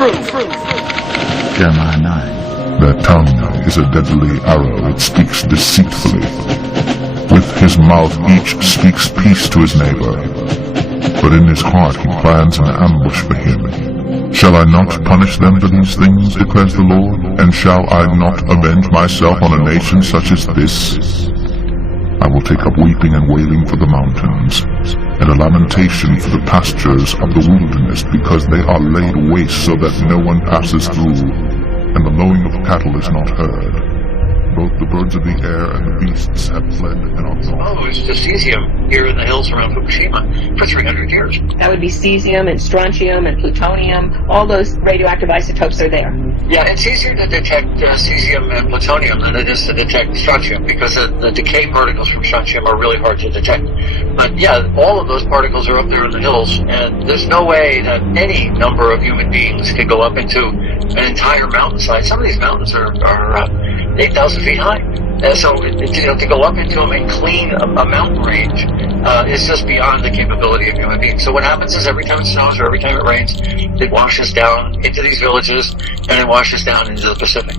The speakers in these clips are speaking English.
Jeremiah 9. Their tongue is a deadly arrow, it speaks deceitfully. With his mouth each speaks peace to his neighbor, but in his heart he plans an ambush for him. Shall I not punish them for these things, declares the Lord? And shall I not avenge myself on a nation such as this? I will take up weeping and wailing for the mountains, and a lamentation for the pastures of the wilderness, because they are laid waste so that no one passes through, and the lowing of cattle is not heard. Both the birds of the air and the beasts have fled and are gone. Oh, it's just cesium here in the hills around Fukushima for 300 years. That would be cesium and strontium and plutonium. All those radioactive isotopes are there. Yeah, it's easier to detect cesium and plutonium than it is to detect strontium, because the decay particles from strontium are really hard to detect. But yeah, all of those particles are up there in the hills, and there's no way that any number of human beings could go up into an entire mountainside. Some of these mountains are 8,000 feet high. So to go up into them and clean a mountain range is just beyond the capability of human beings. So what happens is every time it snows or every time it rains, it washes down into these villages and it washes down into the Pacific.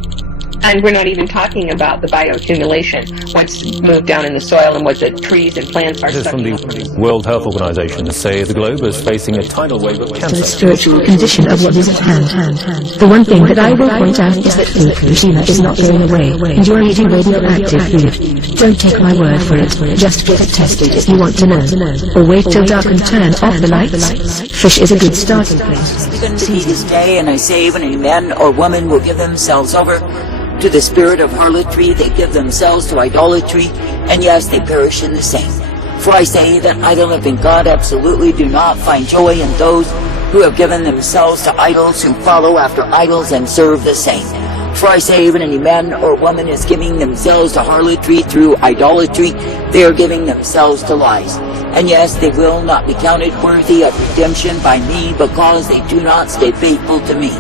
And we're not even talking about the bioaccumulation once it's moved down in the soil and what the trees and plants are. This is from the World Health Organization say the globe is facing a tidal wave of cancer. The spiritual condition of what is at hand. The one thing that I will point out is that Fukushima is not going away, and you are eating radioactive food. Don't take my word for it. Just get it tested if you want to know. Or wait till dark and turn off the lights. Fish is a good starting place. Even to this day, and I say, when any man or woman will give themselves over to the spirit of harlotry, they give themselves to idolatry, and yes, they perish in the same. For I say that I, the living God, absolutely do not find joy in those who have given themselves to idols, who follow after idols and serve the same. For I say, when any man or woman is giving themselves to harlotry through idolatry, they are giving themselves to lies. And yes, they will not be counted worthy of redemption by me, because they do not stay faithful to me.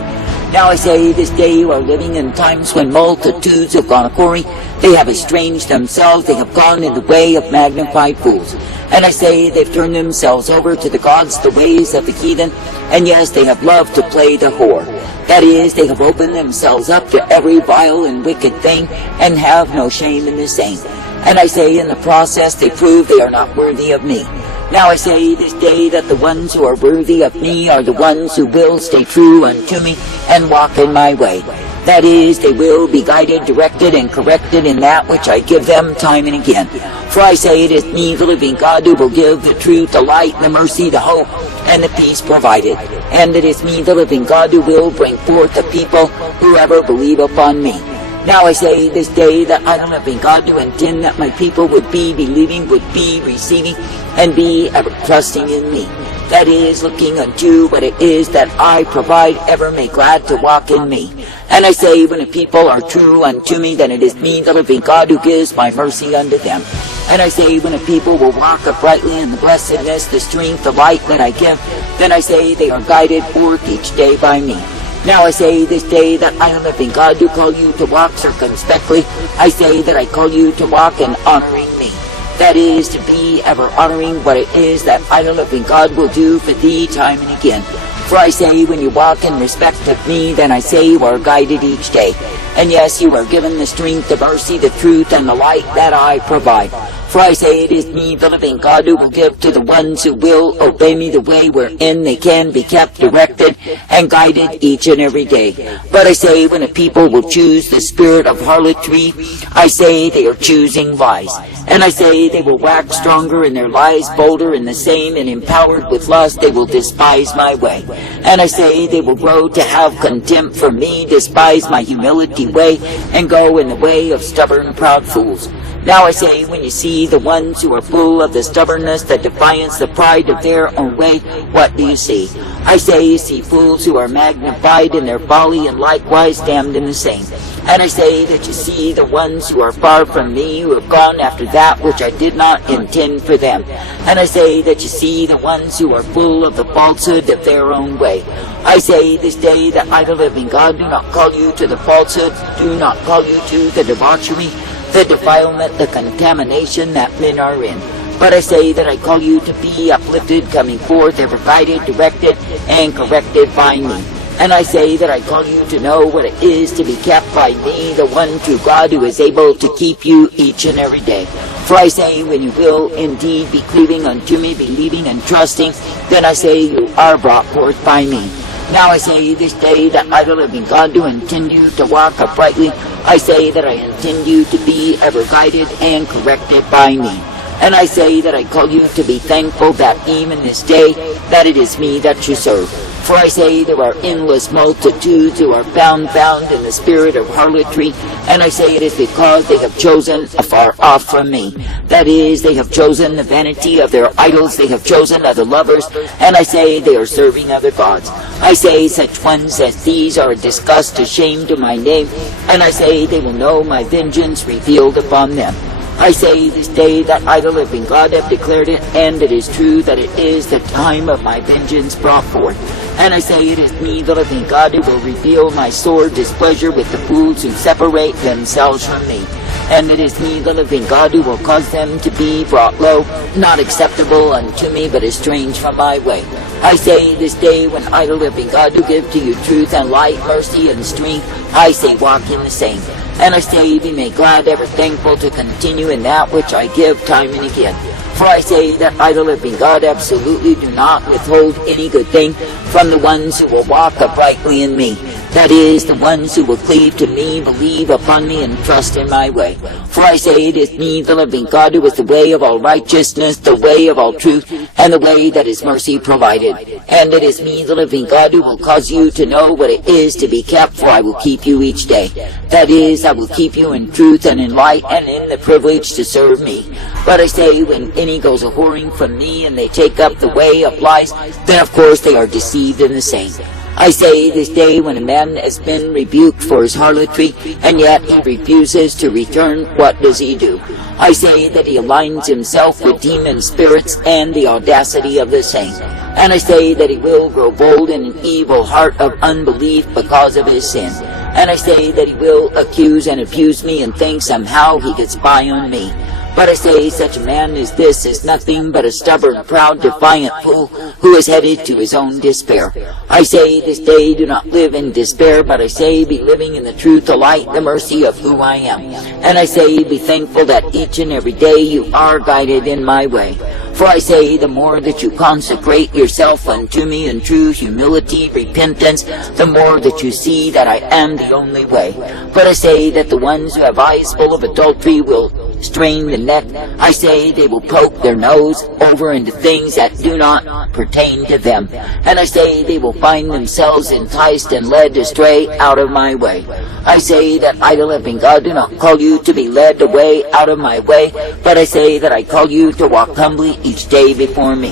Now I say, this day you are living in times when multitudes have gone a-whoring. They have estranged themselves, they have gone in the way of magnified fools. And I say, they've turned themselves over to the gods, the ways of the heathen, and yes, they have loved to play the whore. That is, they have opened themselves up to every vile and wicked thing, and have no shame in the same. And I say, in the process, they prove they are not worthy of me. Now I say this day that the ones who are worthy of me are the ones who will stay true unto me and walk in my way. That is, they will be guided, directed, and corrected in that which I give them time and again. For I say it is me, the living God, who will give the truth, the light, the mercy, the hope, and the peace provided. And it is me, the living God, who will bring forth the people who ever believe upon me. Now I say this day that I, the living God, do intend that my people would be believing, would be receiving, and be ever trusting in me. That is, looking unto what it is that I provide, ever make glad to walk in me. And I say, when the people are true unto me, then it is me, the living God, who gives my mercy unto them. And I say, when the people will walk uprightly in the blessedness, the strength, the light that I give, then I say they are guided forth each day by me. Now I say this day that I, the living God, do call you to walk circumspectly. I say that I call you to walk in honoring me. That is, to be ever honoring what it is that I, the living God, will do for thee time and again. For I say, when you walk in respect of me, then I say you are guided each day. And yes, you are given the strength, the mercy, the truth, and the light that I provide. For I say it is me, the living God, who will give to the ones who will obey me the way wherein they can be kept directed and guided each and every day. But I say, when a people will choose the spirit of harlotry, I say they are choosing lies. And I say they will wax stronger in their lies, bolder in the same, and empowered with lust, they will despise my way. And I say they will grow to have contempt for me, despise my humility way, and go in the way of stubborn, proud fools. Now I say, when you see the ones who are full of the stubbornness, the defiance, the pride of their own way, what do you see? I say you see fools who are magnified in their folly, and likewise damned in the same. And I say that you see the ones who are far from me, who have gone after that which I did not intend for them. And I say that you see the ones who are full of the falsehood of their own way. I say this day that I, the living God, do not call you to the falsehood, do not call you to the debauchery, the defilement, the contamination that men are in. But I say that I call you to be uplifted, coming forth, ever guided, directed, and corrected by me. And I say that I call you to know what it is to be kept by me, the one true God who is able to keep you each and every day. For I say, when you will indeed be cleaving unto me, believing and trusting, then I say you are brought forth by me. Now I say this day that I, the living God, do intend you to walk uprightly. I say that I intend you to be ever guided and corrected by me. And I say that I call you to be thankful that even this day that it is me that you serve. For I say there are endless multitudes who are found in the spirit of harlotry, and I say it is because they have chosen afar off from me. That is, they have chosen the vanity of their idols, they have chosen other lovers, and I say they are serving other gods. I say such ones as these are a disgust, a shame to my name, and I say they will know my vengeance revealed upon them. I say this day that I, the living God, have declared it, and it is true that it is the time of my vengeance brought forth. And I say it is me, the living God, who will reveal my sore displeasure with the fools who separate themselves from me. And it is me, the living God, who will cause them to be brought low, not acceptable unto me, but estranged from my way. I say this day when I, the living God, do give to you truth and light, mercy and strength, I say walk in the same. And I say be made glad, ever thankful to continue in that which I give time and again. For I say that I, the living God, absolutely do not withhold any good thing from the ones who will walk uprightly in me. That is, the ones who will cleave to me, believe upon me, and trust in my way. For I say it is me, the living God, who is the way of all righteousness, the way of all truth, and the way that is mercy provided. And it is me, the living God, who will cause you to know what it is to be kept, for I will keep you each day. That is, I will keep you in truth and in light and in the privilege to serve me. But I say, when any goes a-whoring from me, and they take up the way of lies, then of course they are deceived in the same. I say this day when a man has been rebuked for his harlotry, and yet he refuses to return, what does he do? I say that he aligns himself with demon spirits and the audacity of the same. And I say that he will grow bold in an evil heart of unbelief because of his sin. And I say that he will accuse and abuse me and think somehow he gets by on me. But I say such a man as this is nothing but a stubborn, proud, defiant fool who is headed to his own despair. I say this day do not live in despair, but I say be living in the truth, the light, the mercy of who I am. And I say be thankful that each and every day you are guided in my way. For I say the more that you consecrate yourself unto me in true humility, repentance, the more that you see that I am the only way. But I say that the ones who have eyes full of adultery will strain the neck. I say they will poke their nose over into things that do not pertain to them. And I say they will find themselves enticed and led astray out of my way. I say that I, the living God, do not call you to be led away out of my way, but I say that I call you to walk humbly each day before me.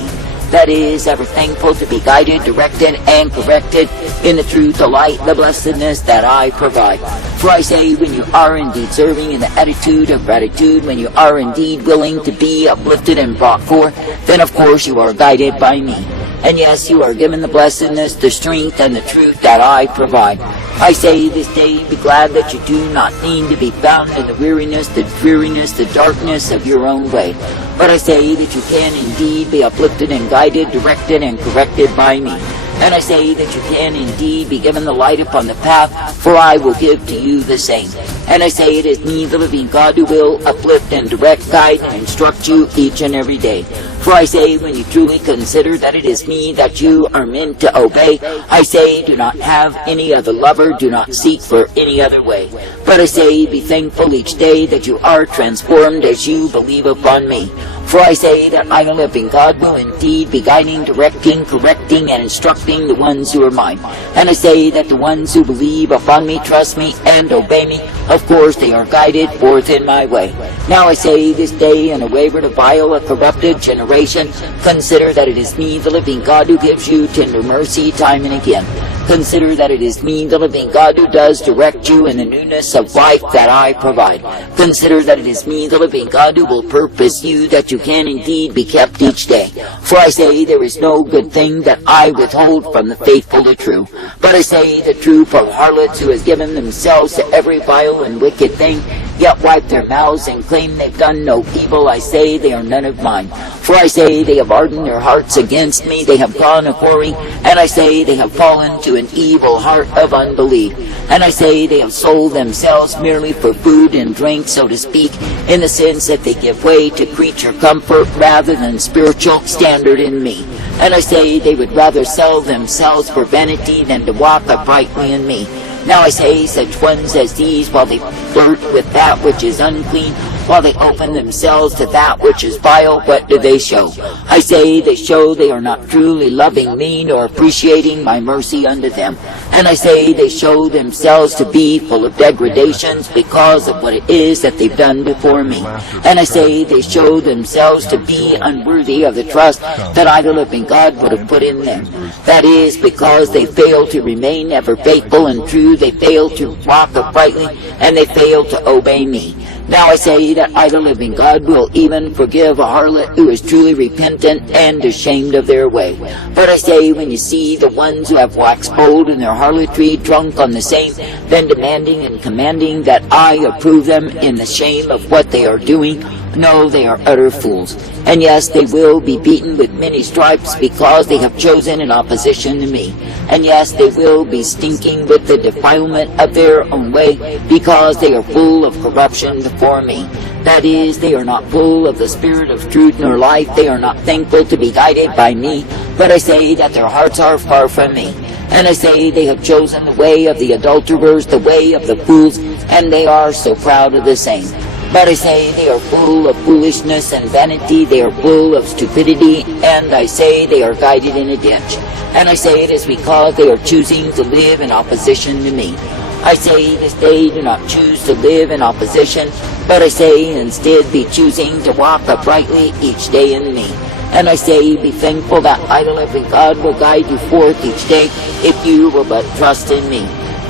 That is, ever thankful to be guided, directed, and corrected in the truth, the light, the blessedness that I provide. For I say, when you are indeed serving in the attitude of gratitude, when you are indeed willing to be uplifted and brought forth, then of course you are guided by me. And yes, you are given the blessedness, the strength, and the truth that I provide. I say this day, be glad that you do not need to be found in the weariness, the dreariness, the darkness of your own way. But I say that you can indeed be uplifted and guided, directed, and corrected by me. And I say that you can indeed be given the light upon the path, for I will give to you the same. And I say it is me, the living God, who will uplift and direct, guide, and instruct you each and every day. For I say, when you truly consider that it is me that you are meant to obey, I say, do not have any other lover, do not seek for any other way. But I say, be thankful each day that you are transformed as you believe upon me. For I say that I, the living God, will indeed be guiding, directing, correcting, and instructing the ones who are mine. And I say that the ones who believe upon me, trust me, and obey me, of course they are guided forth in my way. Now I say this day, in a wayward, a vile, a corrupted generation, consider that it is me, the living God, who gives you tender mercy time and again. Consider that it is me, the living God, who does direct you in the newness of life that I provide. Consider that it is me, the living God, who will purpose you that you can indeed be kept each day. For I say there is no good thing that I withhold from the faithful to true. But I say the true from harlots who has given themselves to every vile and wicked thing, yet wipe their mouths and claim they've done no evil. I say they are none of mine. For I say they have hardened their hearts against me, they have gone a-whoring, and I say they have fallen to an evil heart of unbelief. And I say they have sold themselves merely for food and drink, so to speak, in the sense that they give way to creature comfort rather than spiritual standard in me. And I say they would rather sell themselves for vanity than to walk uprightly in me. Now I say such ones as these, while they flirt with that which is unclean, while they open themselves to that which is vile, what do they show? I say they show they are not truly loving me nor appreciating my mercy unto them. And I say they show themselves to be full of degradations because of what it is that they've done before me. And I say they show themselves to be unworthy of the trust that I, the living God, would have put in them. That is because they fail to remain ever faithful and true, they fail to walk uprightly, and they fail to obey me. Now I say that I, the living God, will even forgive a harlot who is truly repentant and ashamed of their way. But I say, when you see the ones who have waxed bold in their harlotry, drunk on the same, then demanding and commanding that I approve them in the shame of what they are doing, no, they are utter fools. And yes, they will be beaten with many stripes because they have chosen in opposition to me. And yes, they will be stinking with the defilement of their own way because they are full of corruption before me. That is, they are not full of the spirit of truth nor life. They are not thankful to be guided by me. But I say that their hearts are far from me. And I say they have chosen the way of the adulterers, the way of the fools, and they are so proud of the same. But I say they are full of foolishness and vanity, they are full of stupidity, and I say they are guided in a ditch. And I say it is because they are choosing to live in opposition to me. I say this day do not choose to live in opposition, but I say instead be choosing to walk uprightly each day in me. And I say be thankful that I, the living God, will guide you forth each day if you will but trust in me.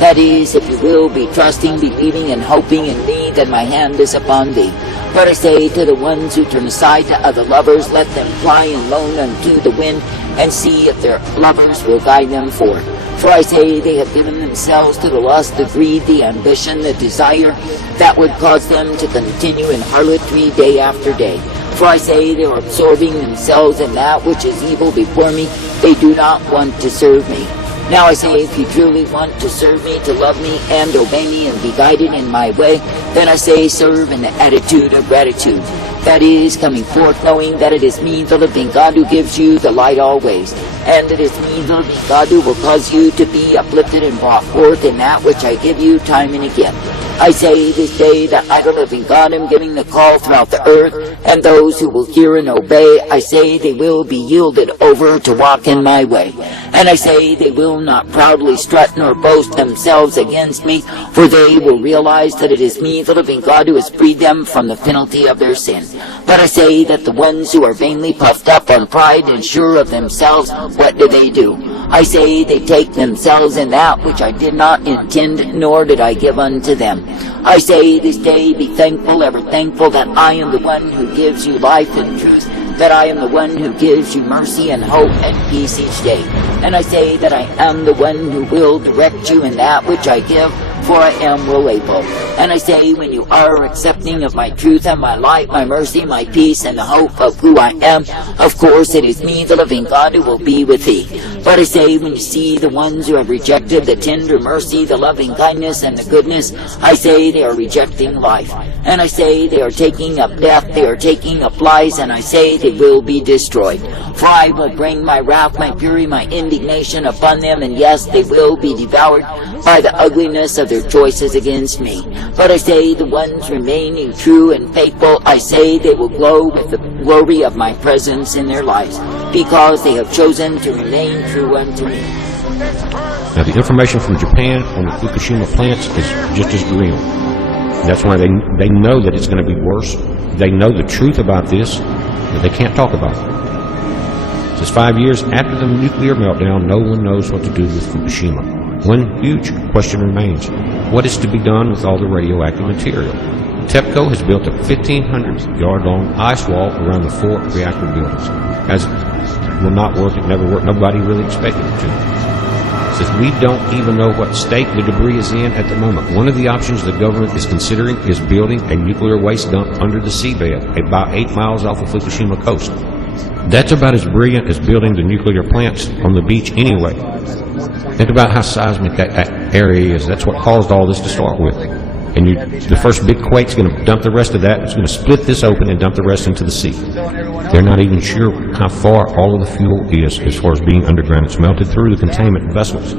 That is, if you will be trusting, believing, and hoping in me, then my hand is upon thee. But I say to the ones who turn aside to other lovers, let them fly alone unto the wind, and see if their lovers will guide them forth. For I say they have given themselves to the lust, the greed, the ambition, the desire, that would cause them to continue in harlotry day after day. For I say they are absorbing themselves in that which is evil before me. They do not want to serve me. Now I say, if you truly want to serve me, to love me, and obey me, and be guided in my way, then I say serve in the attitude of gratitude. That is, coming forth knowing that it is me, the living God, who gives you the light always. And it is me, the living God, who will cause you to be uplifted and brought forth in that which I give you time and again. I say this day that I, the living God, am giving the call throughout the earth, and those who will hear and obey, I say they will be yielded over to walk in my way. And I say they will not proudly strut nor boast themselves against me, for they will realize that it is me, the living God, who has freed them from the penalty of their sin. But I say that the ones who are vainly puffed up on pride and sure of themselves, what do? I say they take themselves in that which I did not intend, nor did I give unto them. I say this day be thankful, ever thankful, that I am the one who gives you life and truth, that I am the one who gives you mercy and hope and peace each day. And I say that I am the one who will direct you in that which I give, for I am well able. And I say, when you are accepting of my truth and my light, my mercy, my peace, and the hope of who I am, of course it is me, the living God, who will be with thee. But I say, when you see the ones who have rejected the tender mercy, the loving kindness, and the goodness, I say they are rejecting life. And I say they are taking up death, they are taking up lies, and I say they will be destroyed. For I will bring my wrath, my fury, my indignation upon them, and yes, they will be devoured by the ugliness of their choices against me. But I say the ones remaining true and faithful, I say they will glow with the glory of my presence in their lives, because they have chosen to remain true unto me. Now, the information from Japan on the Fukushima plants is just as grim. That's why they know that it's going to be worse. They know the truth about this, but they can't talk about it. Just 5 years after the nuclear meltdown, no one knows what to do with Fukushima. One huge question remains: what is to be done with all the radioactive material? TEPCO has built a 1,500-yard-long ice wall around the 4 reactor buildings. As it will not work, it never worked. Nobody really expected it to. is we don't even know what state the debris is in at the moment. One of the options the government is considering is building a nuclear waste dump under the seabed, about 8 miles off the Fukushima coast. That's about as brilliant as building the nuclear plants on the beach anyway. Think about how seismic that area is. That's what caused all this to start with. And the first big quake's going to dump the rest of that. It's going to split this open and dump the rest into the sea. They're not even sure how far all of the fuel is as far as being underground. It's melted through the containment vessels.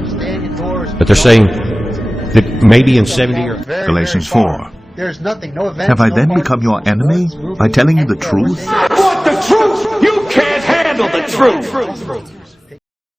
But they're saying that maybe in 70 or... Galatians 4. Have I then become your enemy by telling you the truth? What, the truth? You can't handle the truth!